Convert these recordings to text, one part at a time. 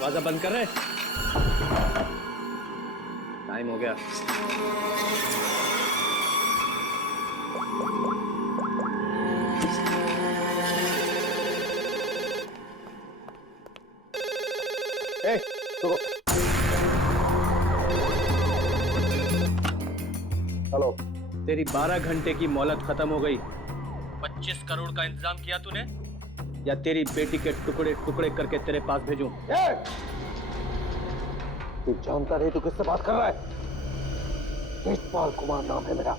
दरवाजा बंद कर रहे। टाइम हो गया। रुको। हेलो। तेरी 12 घंटे की मोहलत खत्म हो गई। 25 करोड़ का इंतजाम किया तूने, या तेरी बेटी के टुकड़े टुकड़े करके तेरे पास भेजूं? तू जानता नहीं तू किससे बात कर रहा है? तेजपाल कुमार नाम है मेरा।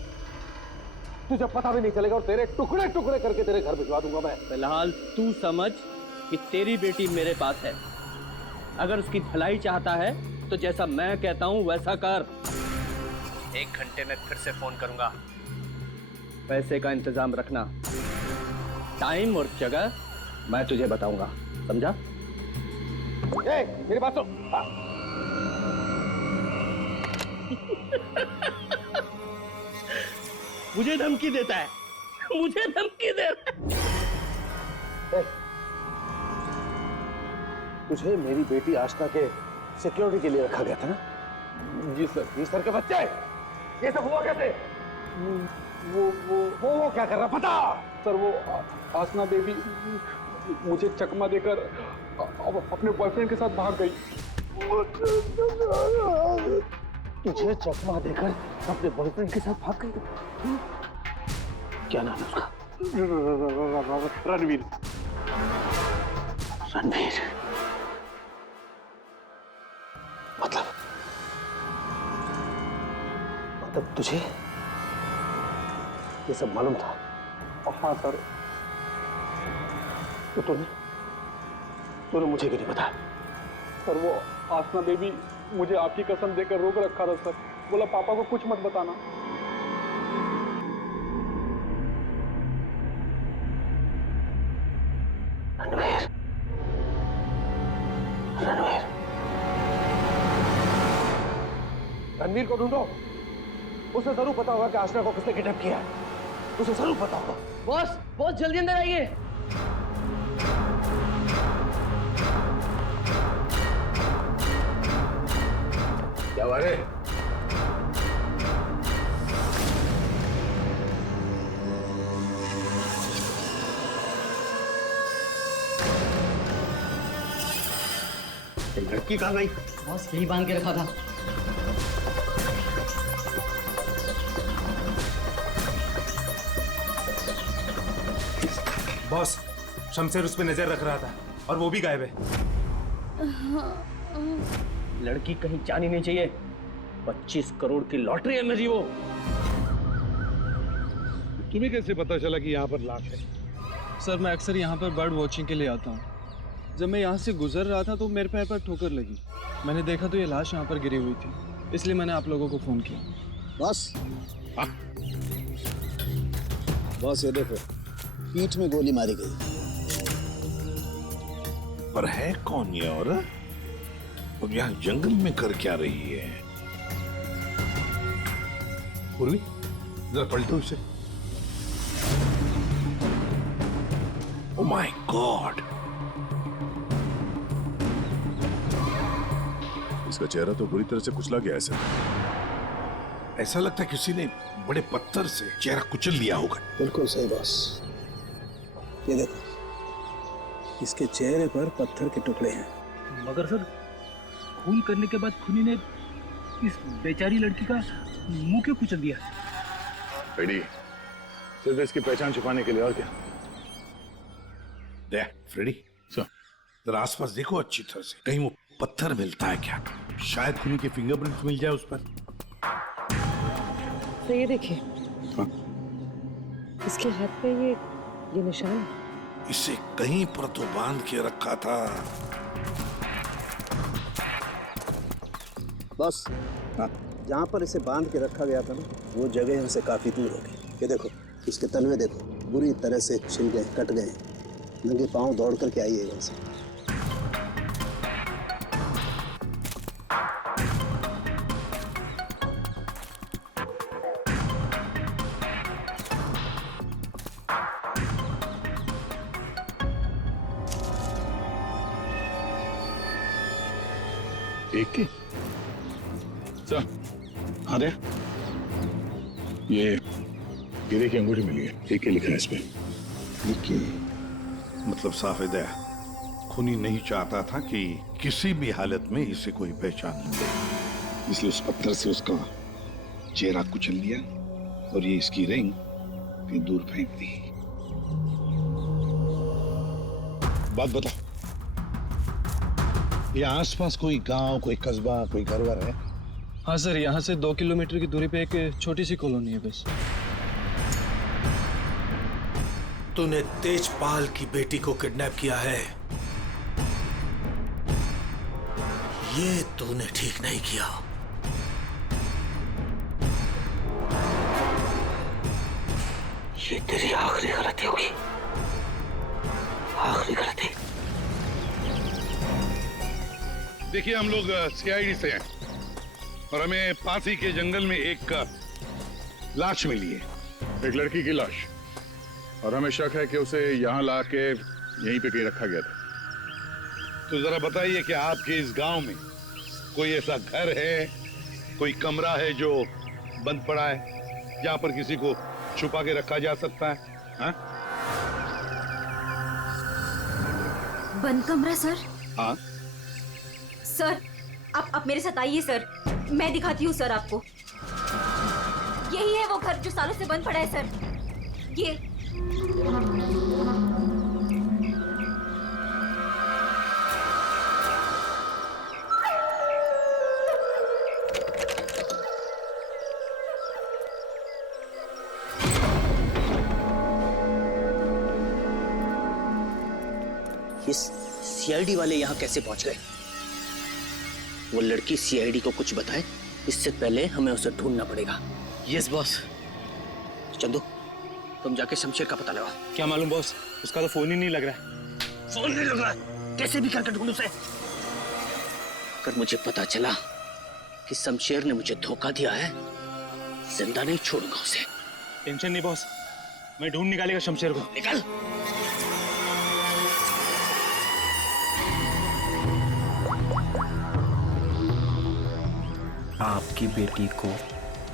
तुझे पता भी नहीं चलेगा और तेरे टुकड़े टुकड़े करके तेरे घर भिजवा दूंगा मैं। फिलहाल तू समझ कि तेरी बेटी मेरे पास है। अगर उसकी भलाई चाहता है तो जैसा मैं कहता हूं वैसा कर। 1 घंटे में फिर से फोन करूंगा। पैसे का इंतजाम रखना। टाइम और जगह मैं तुझे बताऊंगा, समझा? मेरी बात सुन। मुझे धमकी देता है, मुझे धमकी दे रहा है। तुझे मेरी बेटी आशना के सिक्योरिटी के लिए रखा गया था ना? जी सर। जी सर के बच्चे, ये सब हुआ कैसे? वो क्या कर रहा पता? सर वो आसना बेबी मुझे चकमा देकर अपने बॉयफ्रेंड के साथ भाग गई। तुझे चकमा देकर अपने बॉयफ्रेंड के साथ भाग गई? क्या नाम है उसका? रणवीर। रणवीर मतलब तुझे ये सब मालूम था? हाँ सर। तो तूने मुझे क्यों नहीं बताया? सर वो आसना बेबी मुझे आपकी कसम देकर रोक रखा था सर। बोला पापा को कुछ मत बताना। रणवीर, रणवीर, रणवीर को ढूंढो। उसे जरूर पता होगा कि आशना को किसने किडनैप किया है। उसे जरूर पता होगा। बॉस, बॉस जल्दी अंदर आइए। क्या बात है? लड़की कहाँ गई? बॉस यही बांध के रखा था। बॉस, शमशेर उस पे नजर रख रहा था और वो भी गायब है। लड़की कहीं जानी नहीं चाहिए। 25 करोड़ की लॉटरी है मेरी वो। तुम्हें कैसे पता चला कि यहाँ पर लाश है? सर मैं अक्सर यहाँ पर बर्ड वॉचिंग के लिए आता हूँ। जब मैं यहाँ से गुजर रहा था तो मेरे पैर पर ठोकर लगी। मैंने देखा तो ये लाश यहाँ पर गिरी हुई थी, इसलिए मैंने आप लोगों को फोन किया। बॉस, बॉस ये देखो, पीठ में गोली मारी गई। पर है कौन ये औरत? और यहाँ जंगल में कर क्या रही है? पूर्वी, जरा पलटो इसे। Oh my God! इसका चेहरा तो बुरी तरह से कुचला गया है। ऐसा लगता है किसी ने बड़े पत्थर से चेहरा कुचल दिया होगा। बिल्कुल सही बॉस। ये देखो, इसके चेहरे पर पत्थर के टुकड़े हैं। मगर सर, खून करने के बाद खूनी ने इस बेचारी लड़की का मुंह क्यों कुचल दिया? फ्रेडी, सिर्फ इसकी पहचान छुपाने के लिए, और क्या? देख फ्रेडी, जरा आसपास देखो अच्छी तरह से, कहीं वो पत्थर मिलता है क्या? शायद खूनी के फिंगरप्रिंट मिल जाए उस पर। तो ये देखिए, इसके हाथ पे ये निशान है। इसे कहीं पर तो बांध के रखा था। बॉस, जहाँ पर इसे बांध के रखा गया था ना, वो जगह हमसे काफी दूर होगी। ये देखो, इसके तलवे देखो, बुरी तरह से छिल गए, कट गए। नंगे पांव दौड़ करके आई है यहाँ से। एक की सर। हाँ दे, ये हीरे की अंगूठी मिली है, एक लिखा है इस पे। मतलब साफ है, खूनी नहीं चाहता था कि किसी भी हालत में इसे कोई पहचान ले, इसलिए उस पत्थर से उसका चेहरा कुचल लिया और ये इसकी रिंग कहीं दूर फेंक दी। बात बता, ये आसपास कोई गांव, कोई कस्बा, कोई घर वर है? हाँ सर, यहाँ से 2 किलोमीटर की दूरी पे एक छोटी सी कॉलोनी है बस। तूने तेजपाल की बेटी को किडनैप किया है, ये तूने ठीक नहीं किया। ये तेरी आखिरी गलती होगी, आखिरी गलती। देखिए, हम लोग सीआईडी से हैं और हमें पासी के जंगल में एक लाश मिली है, एक लड़की की लाश, और हमें शक है कि उसे यहाँ ला के यहीं पे कहीं रखा गया था। तो जरा बताइए कि आपके इस गांव में कोई ऐसा घर है, कोई कमरा है जो बंद पड़ा है, जहां पर किसी को छुपा के रखा जा सकता है? हाँ? बंद कमरा सर? हाँ सर, आप मेरे साथ आइए सर, मैं दिखाती हूँ सर आपको। यही है वो घर जो सालों से बंद पड़ा है सर। ये सीआईडी वाले यहाँ कैसे पहुंच गए? वो लड़की सीआईडी को कुछ बताए इससे पहले हमें उसे ढूंढना पड़ेगा। Yes boss. चंदू, तुम जाके शमशेर का पता लगाओ। क्या मालूम बॉस, उसका तो फोन ही नहीं लग रहा है। फोन नहीं लग रहा है? कैसे भी करके ढूंढ उसे। अगर मुझे पता चला कि शमशेर ने मुझे धोखा दिया है, जिंदा नहीं छोड़ूंगा उसे। टेंशन नहीं बॉस, मैं ढूंढ निकालेगा शमशेर को। निकल। आपकी बेटी को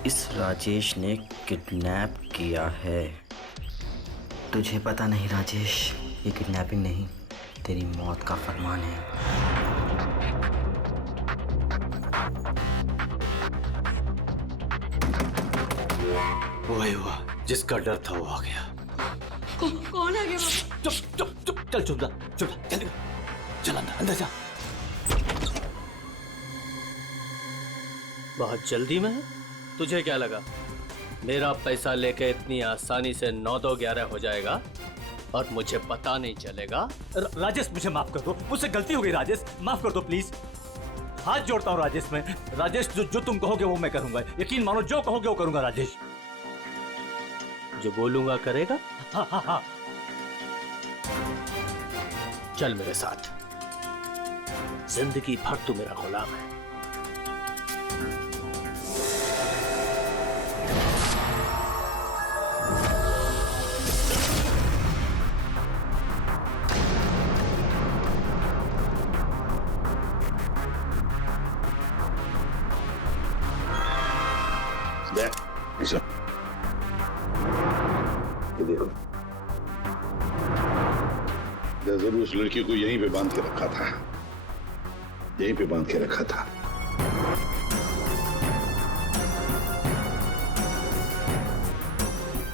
इस राजेश ने किडनैप किया है। तुझे पता नहीं राजेश, ये किडनैपिंग नहीं, तेरी मौत का फरमान है। वही हुआ, जिसका डर था वो आ गया। कौन आ गया बाबा? चुप चुप चुप, चल चुप जा, चल चल अंदर जा। बहुत जल्दी में है? तुझे क्या लगा मेरा पैसा लेके इतनी आसानी से 9-2-11 हो जाएगा और मुझे पता नहीं चलेगा? राजेश, मुझे माफ कर दो, मुझसे गलती हो गई राजेश, माफ कर दो प्लीज। हाथ जोड़ता हूँ राजेश मैं। राजेश, जो तुम कहोगे वो मैं करूंगा, यकीन मानो, जो कहोगे वो करूंगा राजेश। जो बोलूंगा करेगा? हाँ हाँ हाँ। चल मेरे साथ, जिंदगी भर तू मेरा गुलाम है। ये देखो, जरूर उस लड़की को यहीं पे बांध के रखा था, यहीं पे बांध के रखा था।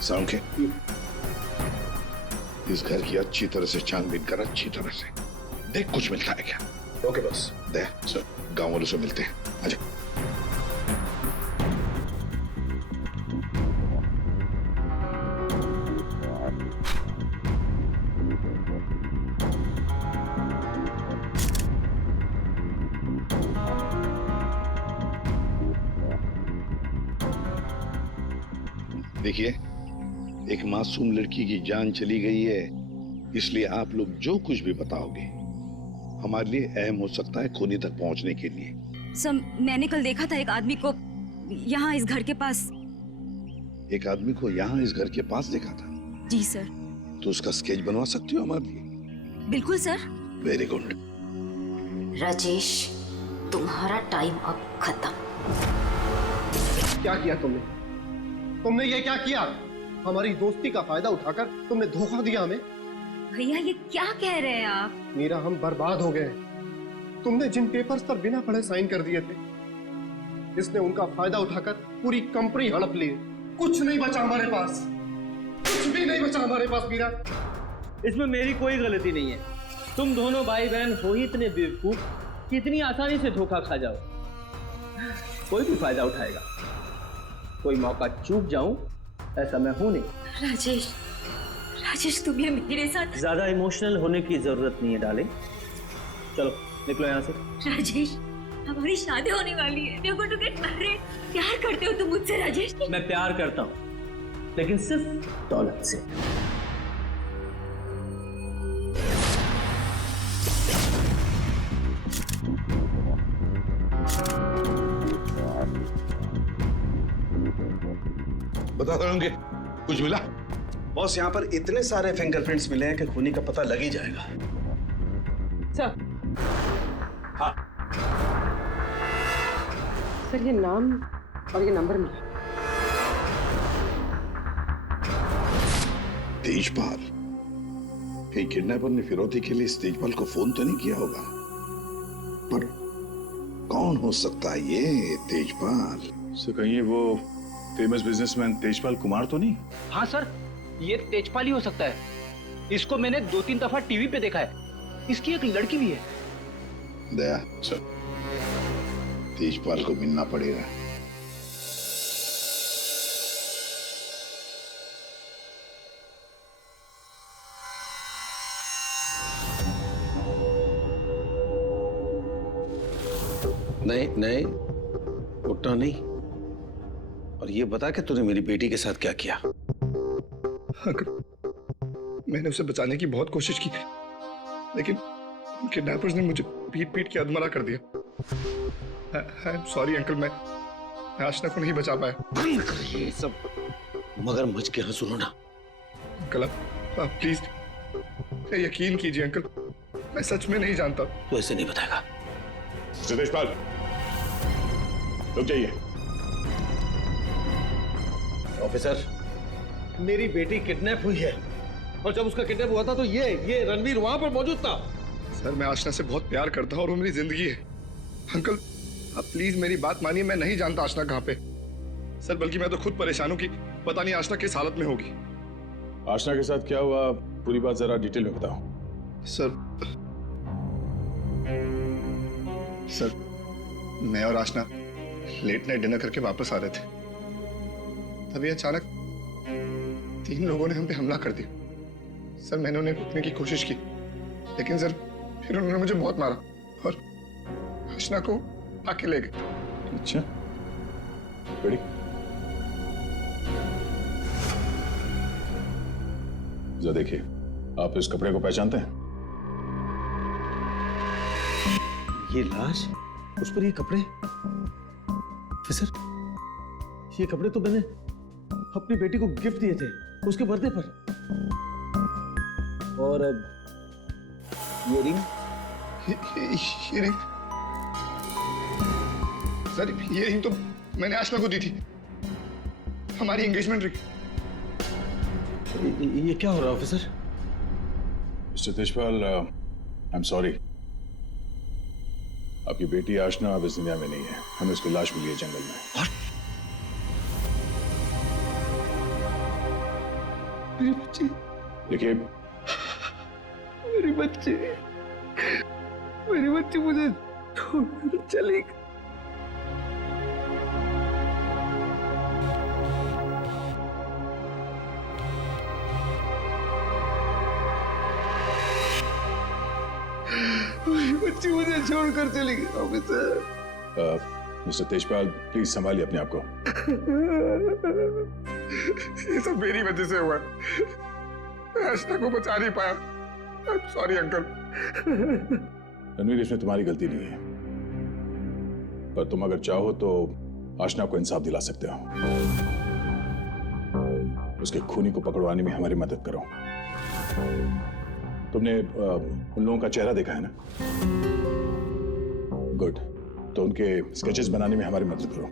साउंड, इस घर की अच्छी तरह से छानबीन कर, अच्छी तरह से देख कुछ मिलता है क्या। ओके बस, दे गांव वालों से मिलते हैं। आजा। देखिए, एक मासूम लड़की की जान चली गई है, इसलिए आप लोग जो कुछ भी बताओगे हमारे लिए अहम हो सकता है खूनी तक पहुंचने के लिए। सर, मैंने कल देखा था एक आदमी को यहाँ इस घर के पास। एक आदमी को यहाँ इस घर के पास देखा था? जी सर। तो उसका स्केच बनवा सकती हो हमारे लिए? बिल्कुल सर। Very good. राजेश, तुम्हारा टाइम अब खत्म। क्या किया तुमने? तुमने ये क्या किया? हमारी दोस्ती का फायदा उठाकर तुमने धोखा दिया हमें। भैया ये क्या कह रहे हैं आप? मीरा, हम बर्बाद हो गए। तुमने जिन पेपर्स पर बिना पढ़े साइन कर दिए थे, इसने उनका फायदा उठाकर पूरी कंपनी हड़प ली। कुछ नहीं बचा हमारे पास, कुछ भी नहीं बचा हमारे पास मीरा। इसमें मेरी कोई गलती नहीं है। तुम दोनों भाई बहन हो ही इतने बेवकूफ कि इतनी आसानी से धोखा खा जाओ। कोई भी फायदा उठाएगा, कोई मौका चूक जाऊं ऐसा मैं हूं नहीं। राजेश, राजेश तुम ये मेरे साथ। ज्यादा इमोशनल होने की जरूरत नहीं है डार्लिंग। चलो निकलो यहाँ से। राजेश, हमारी शादी होने वाली है। We're going to get married। प्यार करते हो तुम मुझसे राजेश? मैं प्यार करता हूँ, लेकिन सिर्फ दौलत से। बता दोगे कुछ मिला? बॉस, यहाँ पर इतने सारे फिंगरप्रिंट्स मिले हैं कि खूनी का पता लग ही जाएगा। सर, हाँ, सर ये नाम और ये नंबर मिला। तेजपाल। कहीं किडनैपर ने फिरौती के लिए इस तेजपाल को फोन तो नहीं किया होगा, पर कौन हो सकता है ये तेजपाल? सर कहीं वो फेमस बिजनेसमैन तेजपाल कुमार तो नहीं? हाँ सर, ये तेजपाल ही हो सकता है। इसको मैंने 2-3 दफा टीवी पे देखा है। इसकी एक लड़की भी है। दया सर, तेजपाल को मिलना पड़ेगा। नहीं नहीं, उठना नहीं। और ये बता कि तूने मेरी बेटी के साथ क्या किया? मैंने उसे बचाने की बहुत कोशिश की, लेकिन किडनैपर्स ने मुझे पीट पीट के अधमरा कर दिया। आई एम सॉरी अंकल, मैं आशना को नहीं बचा पाया। ये सब मगरमच्छ के यहाँ सुनो ना। अंकल आप प्लीज यकीन कीजिए अंकल, मैं सच में नहीं जानता। तू ऐसे नहीं बताएगा। तेजपाल रुक जाइए। ऑफिसर, मेरी बेटी किडनैप हुई है, और जब उसका किडनैप हुआ था तो ये रणवीर वहां पर मौजूद था। सर मैं आशना से बहुत प्यार करता हूँ और वो मेरी जिंदगी है। अंकल आप प्लीज मेरी बात मानिए, मैं नहीं जानता आशना कहाँ पे। सर बल्कि मैं तो खुद परेशान हूँ कि पता नहीं आशना किस हालत में होगी। आशना के साथ क्या हुआ, पूरी बात जरा डिटेल में बताओ। सर मैं और आशना लेट नाइट डिनर करके वापस आ रहे थे, तभी अचानक 3 लोगों ने हम पे हमला कर दिया। सर मैंने उन्हें रोकने की कोशिश की, लेकिन सर फिर उन्होंने मुझे बहुत मारा और आशना को आके ले गए। अच्छा, बड़ी जरा देखिए, आप इस कपड़े को पहचानते हैं? ये लाश, उस पर ये कपड़े। ऑफिसर, ये कपड़े तो मैंने अपनी बेटी को गिफ्ट दिए थे उसके बर्थडे पर। और अब ये रिंग। सर ये रिंग तो मैंने आशना को दी थी, हमारी एंगेजमेंट रिंग। ये क्या हो रहा है officer? Mister Tejpal, I am sorry, आपकी बेटी आशना अब इस दुनिया में नहीं है। हमें उसकी लाश मिली है जंगल में। मेरी बच्ची, देखिए मेरी बच्ची, मेरी बच्ची मुझे छोड़कर चली गई। मेरी बच्ची मुझे छोड़कर चली गई। ऑफिसर, मिस्टर तेजपाल प्लीज संभालिए अपने आप को। ये सब मेरी वजह से हुआ, मैं आशना को बचा नहीं पाया। I am sorry uncle. Ranveer, इसमें तुम्हारी गलती नहीं है, पर तुम अगर चाहो तो आशना को इंसाफ दिला सकते हो। उसके खूनी को पकड़वाने में हमारी मदद करो। तुमने उन लोगों का चेहरा देखा है ना? गुड, तो उनके स्केचेस बनाने में हमारी मदद करो।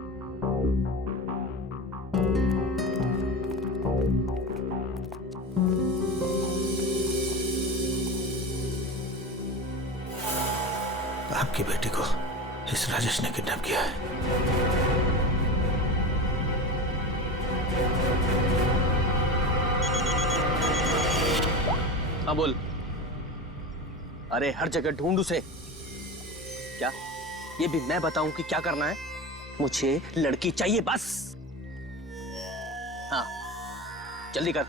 आपकी बेटी को इस राजेश ने किडनैप किया है। हाँ बोल। अरे हर जगह ढूंढ उसे। क्या ये भी मैं बताऊं कि क्या करना है? मुझे लड़की चाहिए बस। हाँ जल्दी कर।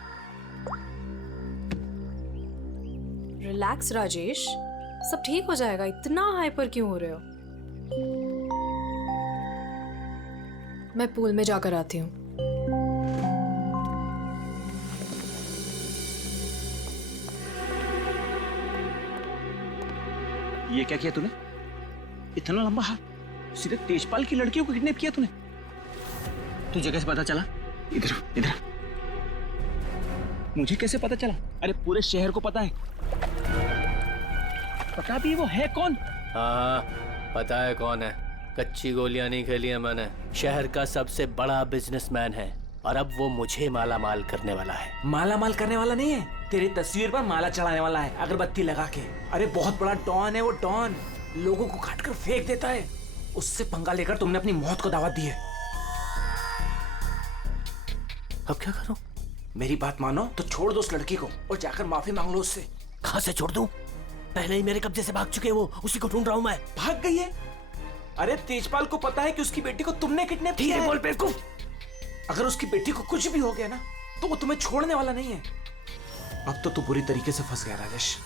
रिलैक्स राजेश, सब ठीक हो जाएगा। इतना हाइपर क्यों हो रहे हो? मैं पूल में जाकर आती हूँ। ये क्या किया तूने? इतना लंबा हाथ, सीधे तेजपाल की लड़कियों को किडनैप किया तूने? तुझे कैसे पता चला? इधर इधर। मुझे कैसे पता चला? अरे पूरे शहर को पता है। पता भी वो है कौन? हाँ पता है कौन है। कच्ची गोलियां नहीं खेली है मैंने। शहर का सबसे बड़ा बिजनेसमैन है और अब वो मुझे माला माल करने वाला है। माला माल करने वाला नहीं है, तेरी तस्वीर पर माला चढ़ाने वाला है अगरबत्ती लगा के। अरे बहुत बड़ा डॉन है वो। डॉन लोगों को काट कर फेंक देता है। उससे पंगा लेकर तुमने अपनी मौत को दावत दी है। अब क्या करूं? मेरी बात मानो तो छोड़ दो उस लड़की को और जाकर माफी मांग लो उससे। कहां से छोड़ दूं? पहले ही मेरे कब्जे से भाग चुके हैं वो। उसी को ढूंढ रहा हूं मैं। भाग गई है? अरे तेजपाल को पता है कि उसकी बेटी को तुमने किडनैप किया है। बोल बेवकूफ। अगर उसकी बेटी को कुछ भी हो गया ना तो वो तुम्हें छोड़ने वाला नहीं है। अब तो तू बुरी तरीके से फंस गया राजेश।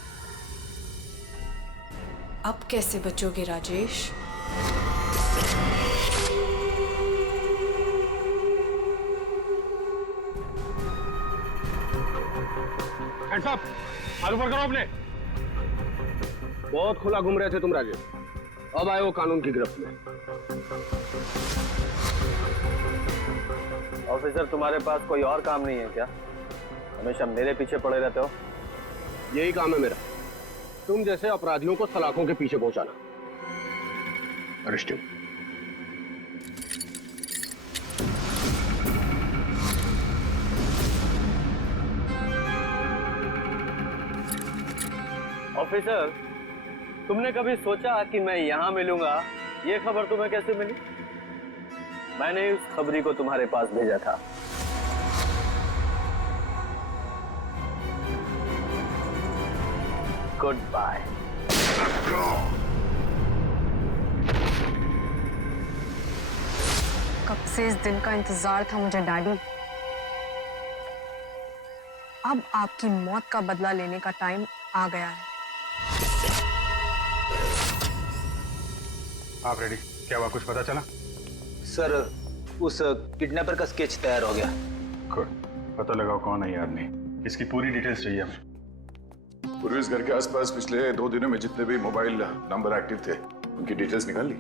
अब कैसे बचोगे राजेश? हैंड्स अप, हाथ ऊपर करो अपने। बहुत खुला घूम रहे थे तुम राजेश, अब आए हो कानून की गिरफ्त में। ऑफिसर तुम्हारे पास कोई और काम नहीं है क्या? हमेशा मेरे पीछे पड़े रहते हो। यही काम है मेरा, तुम जैसे अपराधियों को सलाखों के पीछे पहुंचाना। अरेस्टिंग। ऑफिसर, तुमने कभी सोचा कि मैं यहां मिलूंगा? ये खबर तुम्हें कैसे मिली? मैंने उस खबरी को तुम्हारे पास भेजा था। Good bye. कब से इस दिन का इंतजार था मुझे डैडी। अब आपकी मौत का बदला लेने का टाइम आ गया है। आप रेडी? क्या हुआ, कुछ पता चला? सर उस किडनैपर का स्केच तैयार हो गया। गुड, पता लगाओ कौन है ये आदमी। इसकी पूरी डिटेल्स चाहिए हमें। पूर्वी इस घर के आसपास पिछले 2 दिनों में जितने भी मोबाइल नंबर एक्टिव थे उनकी डिटेल्स निकाल ली?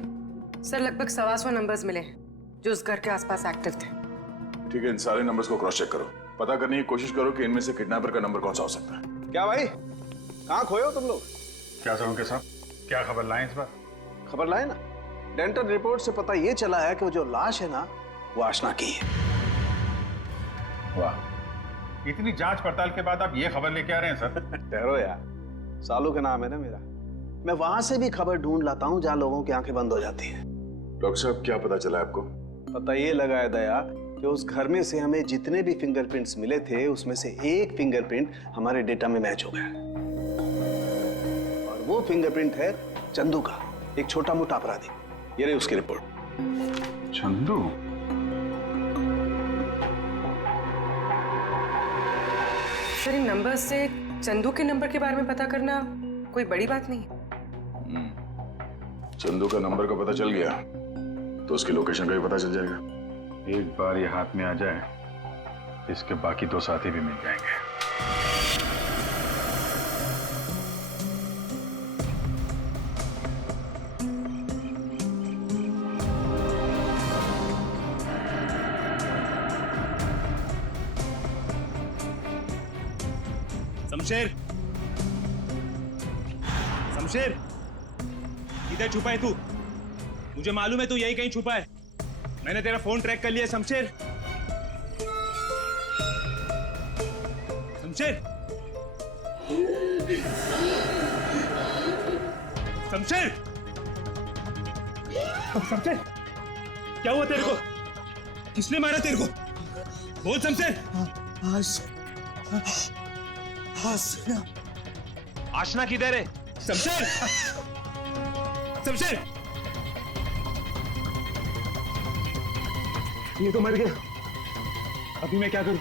सर लगभग 125 नंबर्स मिले जो उस घर के आसपास एक्टिव थे। ठीक है, इन सारे नंबर्स को क्रॉस चेक करो। पता करने की कोशिश करो कि इनमें से किडनैपर का नंबर कौन सा हो सकता है। क्या भाई, कहाँ खोए हो तुम लोग? क्या सर उनके साहब, क्या खबर लाएं इस बार? खबर लाए ना, डेंटल रिपोर्ट से पता ये चला है कि वो जो लाश है ना वो आशना की है। वाह, इतनी जांच पड़ताल के बाद आप ये खबर लेके आ रहे हैं सर? ठहरो यार, सालू का नाम है ना मेरा। मैं वहां से भी खबर ढूंढ लाता हूँ जहाँ लोगों की आंखें बंद हो जाती हैं। डॉक्टर साहब, क्या पता चला आपको? पता ये लगा है दया कि उस घर में से हमें जितने भी फिंगरप्रिंट्स मिले थे उसमें से एक फिंगरप्रिंट हमारे डेटा में मैच हो गया और वो फिंगरप्रिंट है चंदू का, एक छोटा मोटा अपराधी। ये रही उसकी रिपोर्ट। चंदू? सर इन नंबर से चंदू के नंबर के बारे में पता करना कोई बड़ी बात नहीं। चंदू का नंबर का पता चल गया तो उसकी लोकेशन का भी पता चल जाएगा। एक बार ये हाथ में आ जाए, इसके बाकी 2 साथी भी मिल जाएंगे। शमशेर, शमशेर, इधर छुपा है तू? मुझे मालूम है तू यही कहीं छुपा है। मैंने तेरा फोन ट्रैक कर लिया शमशेर। शमशेर, शमशेर, शमशेर, क्या हुआ तेरे को? किसने मारा तेरे को? बोल शमशेर। आशना किधर है? शमशेर, शमशेर, ये तो मर गया। अभी मैं क्या करूं?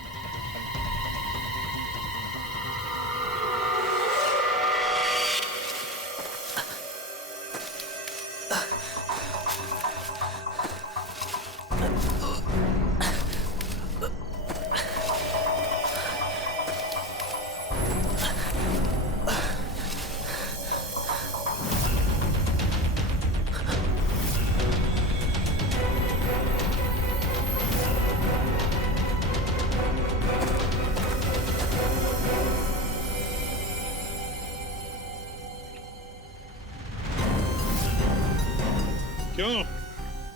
क्यों?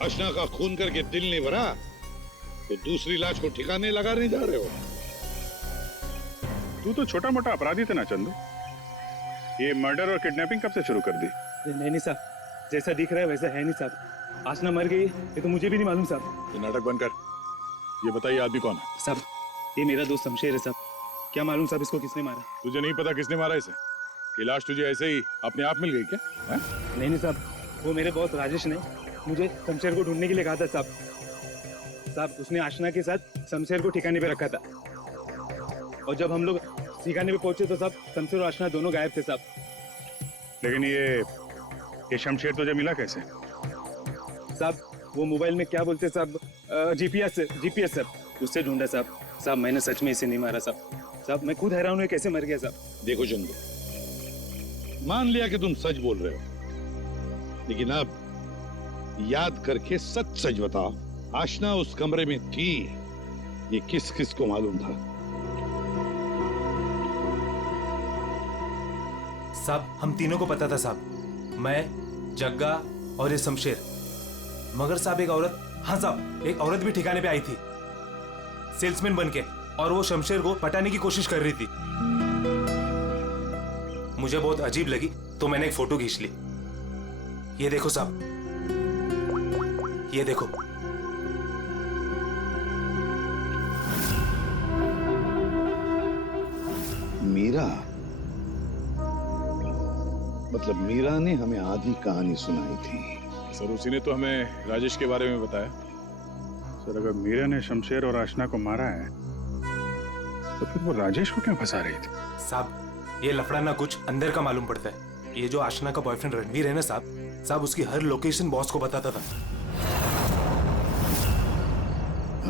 अशना का खून करके दिल नहीं भरा तो दूसरी लाश को ठिकाने लगा नहीं जा रहे हो? तू तो छोटा मोटा अपराधी था ना चंदू। ये मर्डर और किडनैपिंग कब से शुरू कर दी? नहीं साहब, जैसा दिख रहा है वैसा है नहीं साहब। आशना मर गई ये तो मुझे भी नहीं मालूम साहब। ये नाटक बंद कर। ये बताइए आदमी कौन है? साहब ये मेरा दोस्त शमशेर है साहब। क्या मालूम साहब इसको किसने मारा? तुझे नहीं पता किसने मारा इसे? ये लाश तुझे ऐसे ही अपने आप मिल गई क्या? नहीं साहब, वो मेरे बॉस राजेश ने मुझे शमशेर को ढूंढने के लिए कहा था साहब। साहब उसने आशना के साथ शमशेर को ठिकाने पे रखा था और जब हम लोग ठिकाने पे पहुंचे तो साहब शमशेर और आशना दोनों गायब थे साहब। लेकिन ये शमशेर तुझे मिला कैसे? साहब वो मोबाइल में क्या बोलते साहब, जीपीएस सर, उससे ढूंढा साहब। साहब मैंने सच में इसे नहीं मारा साहब। साहब मैं खुद हैरान हूँ कैसे मर गया साहब। देखो चंदू, मान लिया कि तुम सच बोल रहे हो, लेकिन अब याद करके सच सच बताओ, आशना उस कमरे में थी, ये किस किस को मालूम था? साहब हम तीनों को पता था साहब, मैं, जग्गा और ये शमशेर। मगर साहब एक औरत, हाँ साहब एक औरत भी ठिकाने पे आई थी सेल्समैन बनके, और वो शमशेर को पटाने की कोशिश कर रही थी। मुझे बहुत अजीब लगी तो मैंने एक फोटो खींच ली। ये देखो साहब, ये देखो। मीरा, मतलब मीरा ने हमें आधी कहानी सुनाई थी। सर उसी ने तो हमें राजेश के बारे में बताया। सर अगर मीरा ने शमशेर और आशना को मारा है तो फिर वो राजेश को क्यों फंसा रही थी? साहब ये लफड़ा ना कुछ अंदर का मालूम पड़ता है। ये जो आशना का बॉयफ्रेंड रणवीर है ना साहब उसकी हर लोकेशन बॉस को बताता था।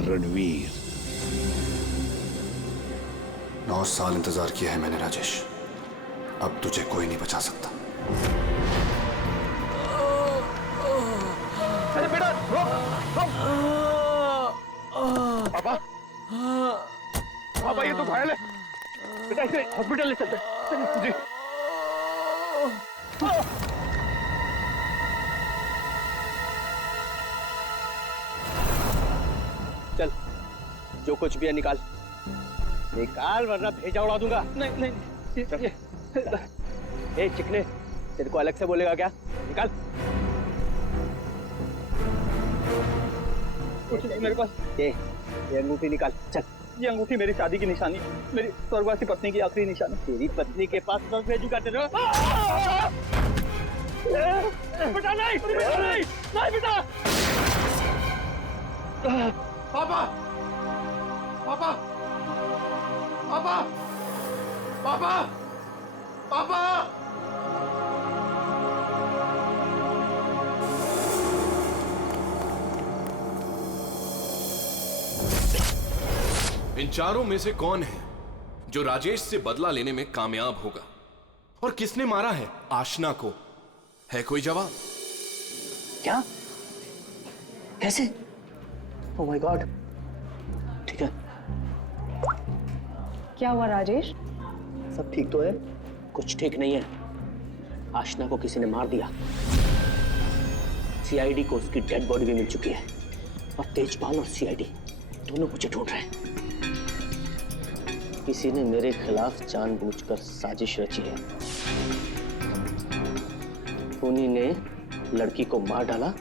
रणवीर, 9 साल इंतजार किया है मैंने राजेश, अब तुझे कोई नहीं बचा सकता। अरे बेटा पापा, पापा ये तो घायल है बेटा, इसे हॉस्पिटल ले चलते जी। चल जो कुछ भी है निकाल वरना भेजा उड़ा दूंगा। नहीं ए चिकने, तेरे को अलग से बोलेगा क्या? निकाल। कुछ नहीं मेरे पास। ये अंगूठी निकाल। चल। ये अंगूठी मेरी शादी की निशानी, मेरी स्वर्गवासी पत्नी की आखिरी निशानी। तेरी पत्नी के पास कब भेजूंगा तेरे? बेटा नहीं, बेटा नहीं, नहीं बेटा। पापा, पापा, पापा, पापा, पापा। इन चारों में से कौन है जो राजेश से बदला लेने में कामयाब होगा, और किसने मारा है आशना को? है कोई जवाब? क्या? कैसे? Oh my God. ठीक है। क्या हुआ राजेश? सब ठीक तो है? कुछ ठीक नहीं है। आशना को किसी ने मार दिया। सीआईडी को उसकी डेड बॉडी भी मिल चुकी है और तेजपाल और सीआईडी दोनों मुझे ढूंढ रहे हैं। किसी ने मेरे खिलाफ जानबूझकर साजिश रची है। उन्हीं ने लड़की को मार डाला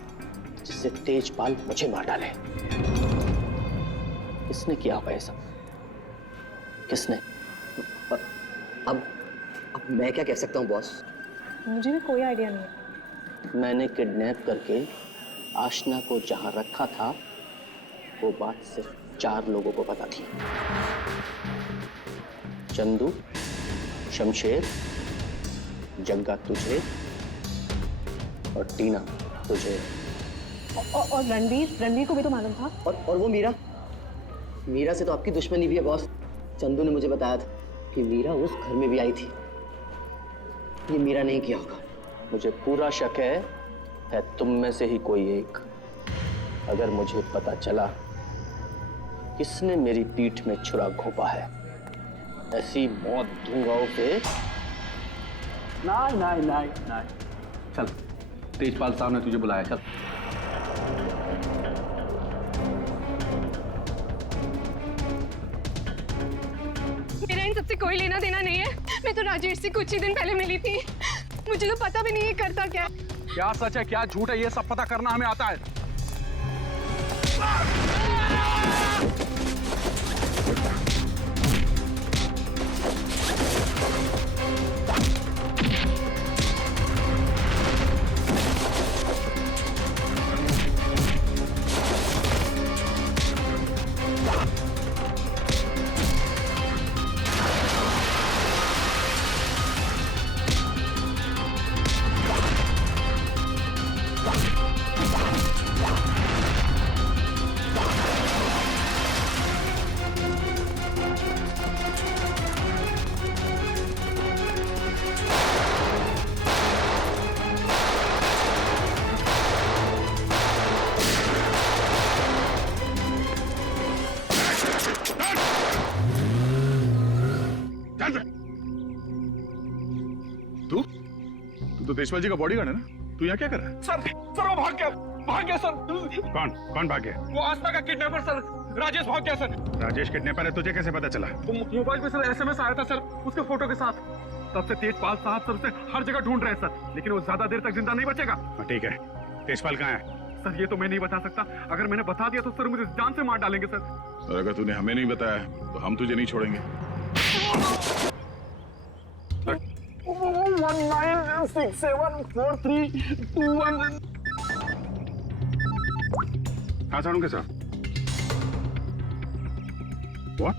जिससे तेजपाल मुझे मार डाले। किसने किया होगा ये सब? किसने? अब मैं क्या कह सकता हूँ बॉस? मुझे भी कोई आइडिया नहीं है। मैंने किडनैप करके आशना को जहां रखा था वो बात सिर्फ 4 लोगों को पता थी। चंदू, शमशेर, जग्गा तुझे और टीना तुझे। और रणवीर को भी तो मालूम था। और वो मीरा से तो आपकी दुश्मनी भी है बॉस। चंदू ने मुझे बताया था कि मीरा उस घर में भी आई थी। ये मीरा नहीं किया होगा। मुझे पूरा शक है तुम में से ही कोई एक। अगर मुझे पता चला किसने मेरी पीठ में छुरा घोंपा है, ऐसी मौत दूंगा उसे। नहीं। चल, तेजपाल साहब ने तुझे बुलाया, चल। मेरा इन सबसे कोई लेना देना नहीं है। मैं तो राजेश से कुछ ही दिन पहले मिली थी। मुझे तो पता भी नहीं है करता क्या है। क्या सच है क्या झूठ है ये सब पता करना हमें आता है। तू तो तेजपाल जी का बॉडीगार्ड है ना? तू यहाँ क्या कर रहा है? सर वो भाग गया सर। कौन भाग गया? वो आस्था का किडनैपर सर, राजेश भाग गया सर। राजेश किडनैपर है, तुझे कैसे पता चला? मोबाइल पे सर SMS आया था सर, उसके फोटो के साथ। तब से तेजपाल साहब सर उसे हर जगह ढूंढ रहे हैं सर, लेकिन वो ज्यादा देर तक जिंदा नहीं बचेगा। ठीक है, तेजपाल कहाँ है? सर ये तो मैं नहीं बता सकता। अगर मैंने बता दिया तो सर मुझे जान से मार डालेंगे सर। और अगर तूने हमें नहीं बताया तो हम तुझे नहीं छोड़ेंगे। 19674321। हाँ सारुण के साथ। What?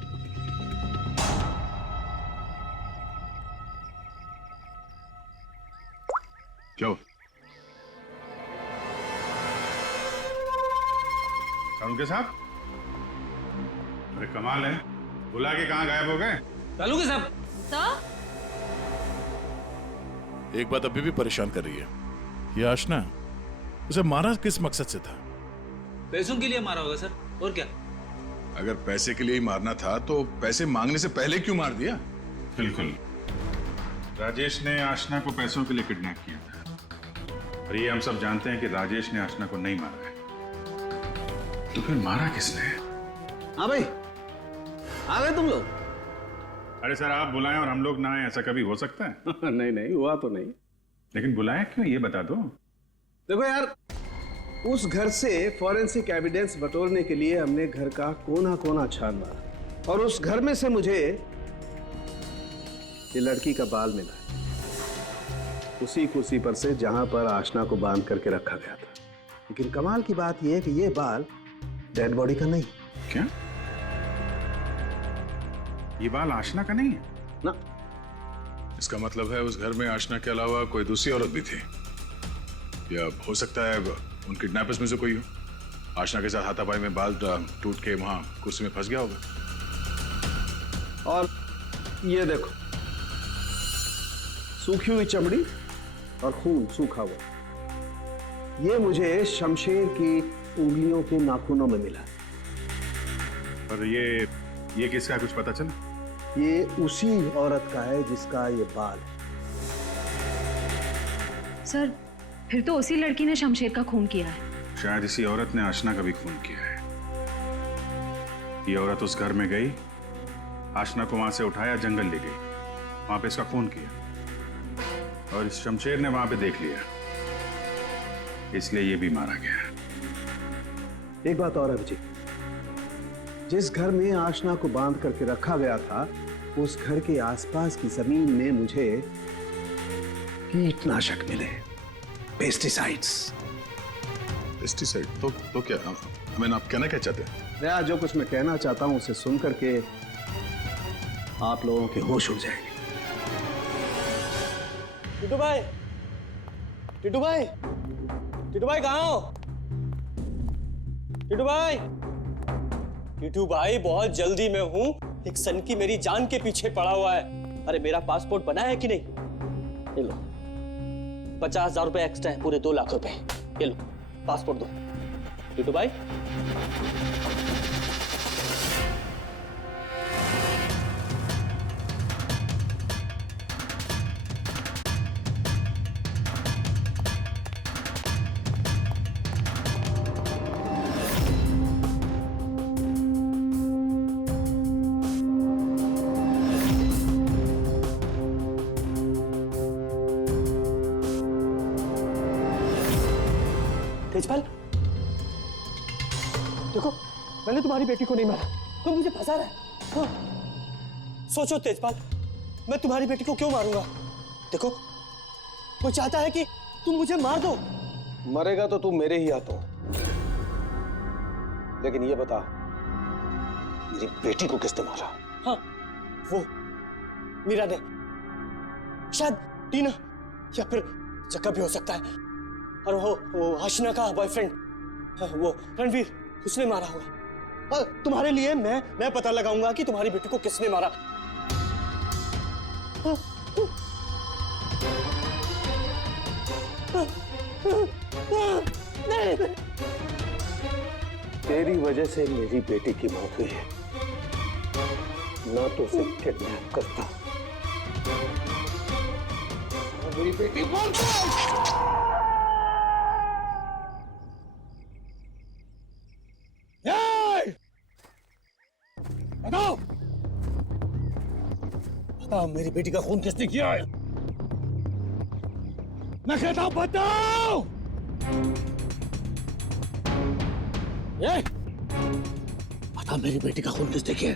क्या? सारुण के साथ? अरे कमाल है, बुला के कहाँ गायब हो गए? चालू के साहब। एक बात अभी भी परेशान कर रही है, ये आशना उसे मारा किस मकसद से था? पैसों के लिए मारा होगा सर, और क्या? अगर पैसे के लिए ही मारना था तो पैसे मांगने से पहले क्यों मार दिया? बिल्कुल, राजेश ने आशना को पैसों के लिए किडनैप किया था और ये हम सब जानते हैं कि राजेश ने आशना को नहीं मारा है। तो फिर मारा किसने? हाँ भाई, आ गए तुम लोग? अरे सर आप बुलाएं और हम लोग ना आए, ऐसा कभी हो सकता है? नहीं हुआ तो नहीं। लेकिन बुलाया क्यों ये बता दो। देखो यार, उस घर से फॉरेंसिक एविडेंस बटोरने के लिए हमने घर का कोना कोना छान मारा और उस घर में से मुझे ये लड़की का बाल मिला है, उसी कुर्सी पर से जहां पर आशना को बांध करके रखा गया था। लेकिन कमाल की बात यह है कि ये बाल डेड बॉडी का नहीं। क्या? ये बाल आशना का नहीं है ना? इसका मतलब है उस घर में आशना के अलावा कोई दूसरी औरत भी थी, या हो सकता है उन किडनैपर्स में से कोई हो। आशना के साथ हाथापाई में बाल टूट के वहां कुर्सी में फंस गया होगा। और ये देखो, सूखी हुई चमड़ी और खून सूखा हुआ, ये मुझे शमशेर की उंगलियों के नाखूनों में मिला। और ये किसका कुछ पता चला? ये उसी औरत का है जिसका ये बाल है। सर, फिर तो उसी लड़की ने शमशेर का खून किया है। शायद इसी औरत ने आशना का भी खून किया है। ये औरत उस घर में गई, आशना को वहां से उठाया, जंगल ले गई, वहां पे इसका खून किया और इस शमशेर ने वहां पे देख लिया, इसलिए ये भी मारा गया। एक बात और है विजय, जिस घर में आशना को बांध करके रखा गया था उस घर के आसपास की जमीन में मुझे कीटनाशक मिले, पेस्टिसाइड्स। पेस्टिसाइड तो क्या? मैंने आप कहना क्या चाहते हैं? या जो कुछ मैं कहना चाहता हूं उसे सुन करके आप लोगों के होश उड़ जाएंगे। टिटू भाई, टिटू भाई, टिटू भाई कहाँ हो? टिटू भाई, टिटू भाई बहुत जल्दी में हूँ, एक सनकी मेरी जान के पीछे पड़ा हुआ है। अरे मेरा पासपोर्ट बना है कि नहीं? ये लो 50,000 रुपए एक्स्ट्रा है, पूरे 2 लाख रुपए। ये लो पासपोर्ट दो। टिटू भाई तेजपाल, देखो मैंने तुम्हारी बेटी को नहीं मारा, तुम मुझे फंसा रहा है। हाँ। सोचो तेजपाल, मैं तुम्हारी बेटी को क्यों मारूंगा? देखो वो चाहता है कि तुम मुझे मार दो। मरेगा तो तू मेरे ही हाथों, लेकिन ये बता मेरी बेटी को किसने मारा? हाँ वो मीरा ने, शायद टीना या फिर जक्का भी हो सकता है, और वो आशना का बॉयफ्रेंड वो रणवीर, उसने मारा होगा। और तुम्हारे लिए मैं पता लगाऊंगा कि तुम्हारी बेटी को किसने मारा। तेरी वजह से मेरी बेटी की मौत हुई है, ना तो उसे किडनैप करता, मेरी बेटी बताओ, बताओ मेरी बेटी का खून किसने किया है? मैं कहता हूं बताओ। ये बता मेरी बेटी का खून किसने किया?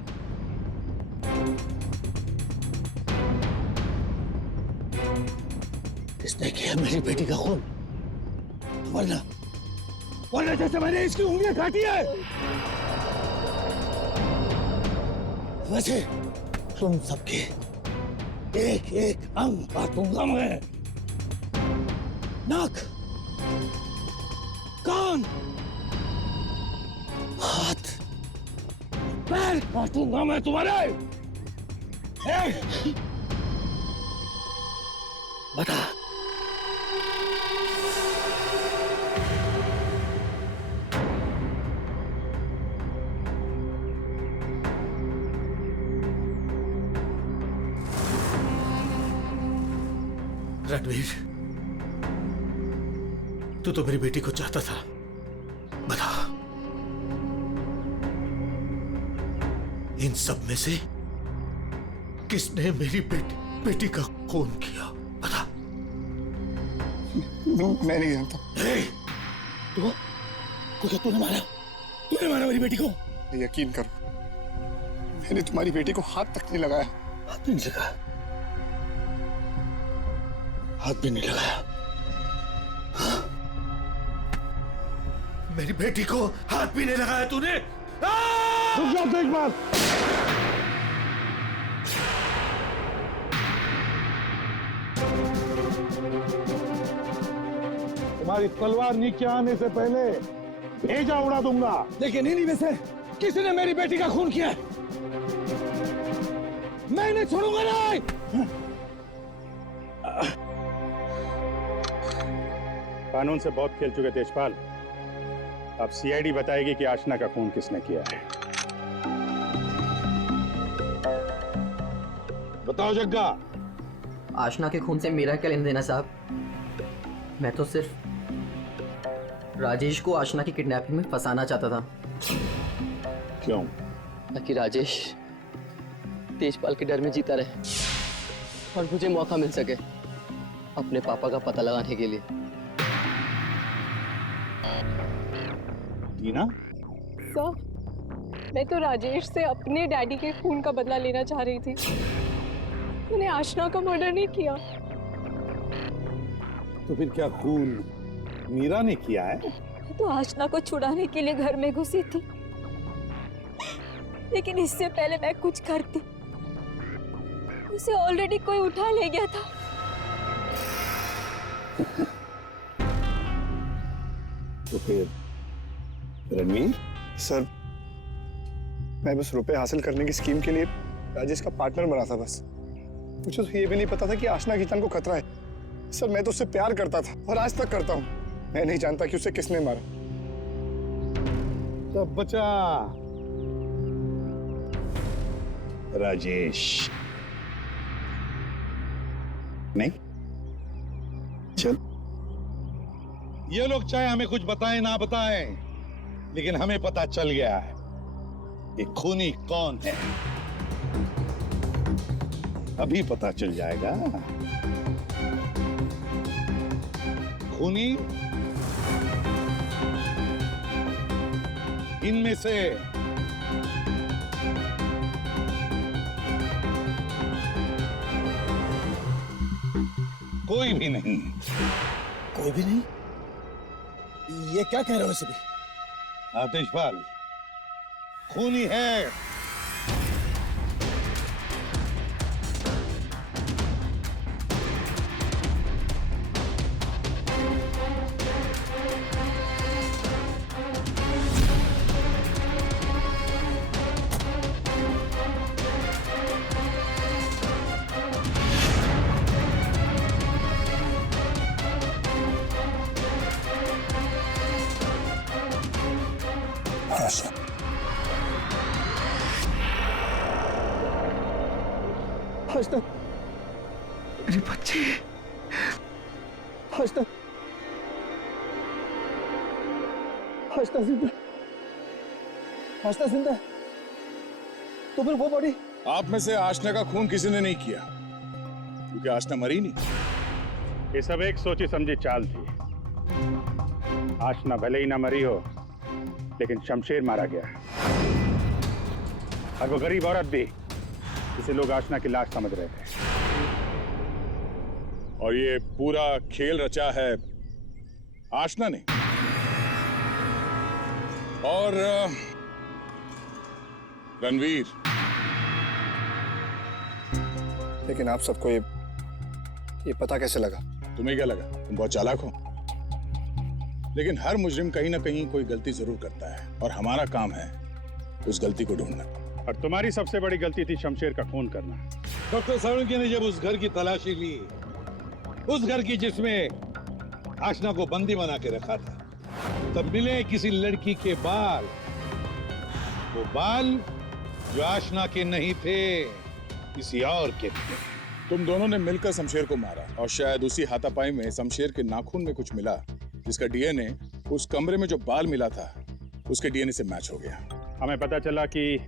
किसने किया मेरी बेटी का खून? वरना जैसे मैंने इसकी उंगलियां काटी है वैसे तुम सबके एक एक अंग काटूंगा मैं। नाक, कान, हाथ, पैर काटूंगा मैं तुम्हारे। बता रणवीर, तू तो मेरी बेटी को चाहता था, बता इन सब में से किसने मेरी बेटी का खून किया? बता। मैं नहीं जानता। तूने मारा मेरी बेटी को? यकीन करो, मैंने तुम्हारी बेटी को हाथ तक नहीं लगाया। हाथ भी नहीं लगाया? हाथ भी नहीं लगाया? मेरी बेटी को हाथ भी नहीं लगाया तूने? रुक जाओ तेजपाल। तुम्हारी तलवार नीचे आने से पहले भेजा उड़ा दूंगा। लेकिन इन्हीं में से किसी ने मेरी बेटी का खून किया है। मैं इन्हें छोड़ूंगा नहीं। कानून से बहुत खेल चुके तेजपाल, अब सीआईडी बताएगी कि आशना का खून किसने किया है। बताओ जग्गा। आशना के खून से मेरा क्या लेना देना साहब? मैं तो सिर्फ राजेश को आशना की किडनैपिंग में फंसाना चाहता था। क्यों? ताकि राजेश तेजपाल के डर में जीता रहे और मुझे मौका मिल सके अपने पापा का पता लगाने के लिए। टीना? सर, मैं तो राजेश से अपने डैडी के खून का बदला लेना चाह रही थी। मैंने आशना का मर्डर नहीं किया। तो फिर क्या खून मीरा ने किया है? तो आशना को छुड़ाने के लिए घर में घुसी थी, लेकिन इससे पहले मैं कुछ करती उसे ऑलरेडी कोई उठा ले गया था। तो फिर रणवीर? सर, मैं बस रुपए हासिल करने की स्कीम के लिए राजेश का पार्टनर बना था बस। मुझे तो ये भी नहीं पता था कि आशना की जान को खतरा है। सर, मैं तो उससे प्यार करता था और आज तक करता हूँ। मैं नहीं जानता कि उसे किसने मारा। तब बचा राजेश। नहीं? चल, ये लोग चाहे हमें कुछ बताएं ना बताएं, लेकिन हमें पता चल गया है कि खूनी कौन है। अभी पता चल जाएगा। खूनी इनमें से कोई भी नहीं। कोई भी नहीं? ये क्या कह रहे हो सभी? आतिशपाल खूनी है। आशना, मेरे बच्चे। आशना, आशना जिंदा। आशना जिंदा। तो फिर वो बॉडी? आप में से आशना का खून किसी ने नहीं किया, क्योंकि आशना मरी नहीं। ये सब एक सोची समझी चाल थी। आशना भले ही ना मरी हो, लेकिन शमशेर मारा गया, और वो गरीब औरत भी, जिसे लोग आशना की लाश समझ रहे थे। और ये पूरा खेल रचा है आशना ने। और रणवीर। लेकिन आप सबको ये पता कैसे लगा? तुम्हें क्या लगा तुम बहुत चालाक हो? लेकिन हर मुजरिम कहीं ना कहीं कोई गलती जरूर करता है, और हमारा काम है उस गलती को ढूंढना। और तुम्हारी सबसे बड़ी गलती थी शमशेर का खून करना। डॉक्टर साळुंखे ने जब उस घर की तलाशी ली, उस घर की जिसमें आशना को बंदी बना के रखा था, तब मिले किसी लड़की के बाल। वो बाल जो आशना के नहीं थे, किसी और के थे। तुम दोनों ने मिलकर शमशेर को मारा, और शायद उसी हाथापाई में शमशेर के नाखून में कुछ मिला, जिसका डीएनए उस कमरे में जो बाल मिला था उसके डीएनए से मैच हो गया। हमें पता चला कि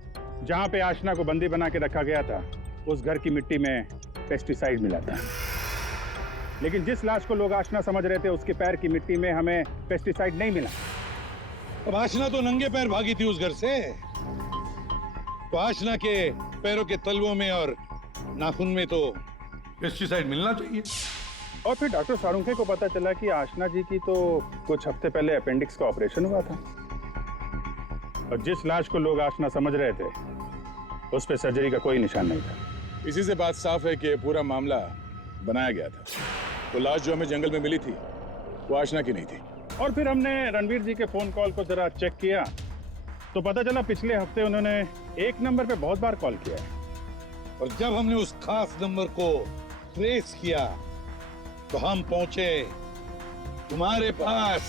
जहां पे आशना को बंदी बना के रखा गया था, उस घर की मिट्टी में पेस्टिसाइड मिला था। लेकिन जिस लाश को लोग आशना समझ रहे थे, उसके पैर की मिट्टी में हमें पेस्टिसाइड नहीं मिला। अब आशना तो नंगे पैर भागी थी उस घर से, तो आशना के पैरों के तलवों में और नाखून में तो पेस्टिसाइड मिलना चाहिए। और फिर डॉक्टर साळुंखे को पता चला कि आशना जी की तो कुछ हफ्ते पहले अपेंडिक्स का ऑपरेशन हुआ था, और जिस लाश को लोग आशना समझ रहे थे, उस पे सर्जरी का कोई निशान नहीं था। इसी से बात साफ है कि पूरा मामला बनाया गया था। तो लाश जो हमें जंगल में मिली थी, वो आशना की नहीं थी। और फिर हमने रणवीर जी के फोन कॉल को जरा चेक किया, तो पता चला पिछले हफ्ते उन्होंने एक नंबर पे बहुत बार कॉल किया है। और जब हमने उस खास नंबर को ट्रेस किया, तो हम पहुंचे तुम्हारे पास।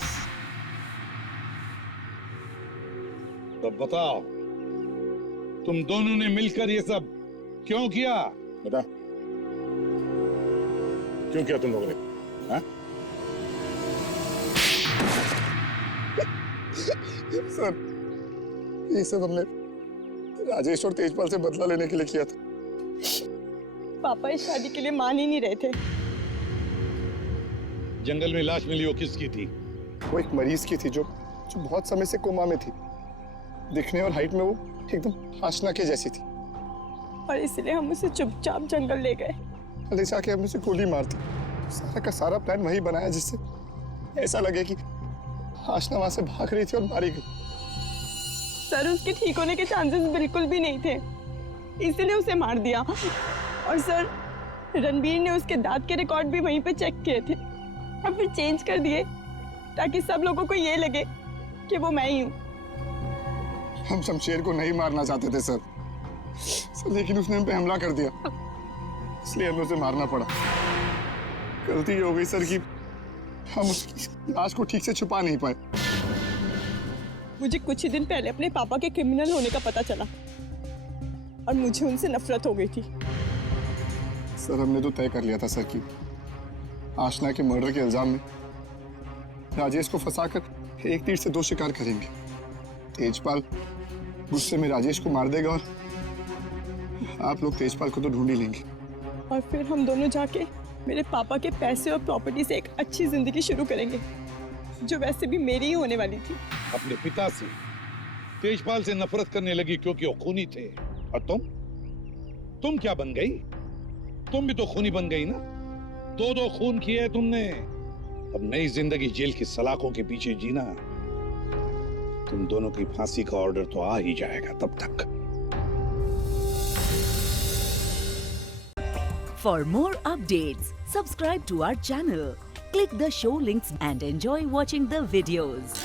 तो बताओ, तुम दोनों ने मिलकर ये सब क्यों किया? बता, क्यों किया तुम लोगों ने? हाँ? सर, ये सब हमने राजेश और तेजपाल से बदला लेने के लिए किया था। पापा इस शादी के लिए मान ही नहीं रहे थे। जंगल में लाश मिली, वो किसकी थी? वो एक मरीज की थी जो बहुत समय से कोमा में थी। दिखने और हाइट में वो एकदम आशना के जैसी थी। और इसलिए हम उसे चुपचाप जंगल ले गए। ले जाके हमने उसे गोली मार दी। सारा का सारा प्लान वही बनाया जिससे ऐसा लगे कि आशना वहां से भाग रही थी और मारी गई। सर, उसके ठीक होने के चांसेस बिल्कुल भी नहीं थे, इसलिए उसे मार दिया। और सर, रणबीर ने उसके दांत के रिकॉर्ड भी वहीं पे चेक किए थे और फिर चेंज कर दिए ताकि सब लोगों को ये लगे कि वो मैं ही हूँ। हम शमशेर को नहीं मारना चाहते थे सर, लेकिन उसने हम पे हमला कर दिया, इसलिए हमें उसे मारना पड़ा। गलती ये हो गई सर कि हम उसकी लाश को ठीक से छुपा नहीं पाए। मुझे कुछ ही दिन पहले अपने पापा के क्रिमिनल होने का पता चला और मुझे उनसे नफरत हो गई थी। सर, हमने तो तय कर लिया था सर कि आशना के मर्डर के इल्जाम में राजेश को फंसाकर एक तीर से दो शिकार करेंगे। तेजपाल गुस्से में राजेश को मार देगा और आप लोग तेजपाल को तो ढूंढ ही लेंगे। और फिर हम दोनों जाके मेरे पापा के पैसे और प्रॉपर्टी से एक अच्छी जिंदगी शुरू करेंगे, जो वैसे भी मेरी ही होने वाली थी। अपने पिता से, तेजपाल से नफरत करने लगी क्योंकि वो खूनी थे। और तुम क्या बन गई? तुम भी तो खूनी बन गई ना। दो खून किए है तुमने। अब नई जिंदगी जेल की सलाखों के पीछे जीना। तुम दोनों की फांसी का ऑर्डर तो आ ही जाएगा तब तक। For more updates, subscribe to our channel, click the show links and enjoy watching the videos.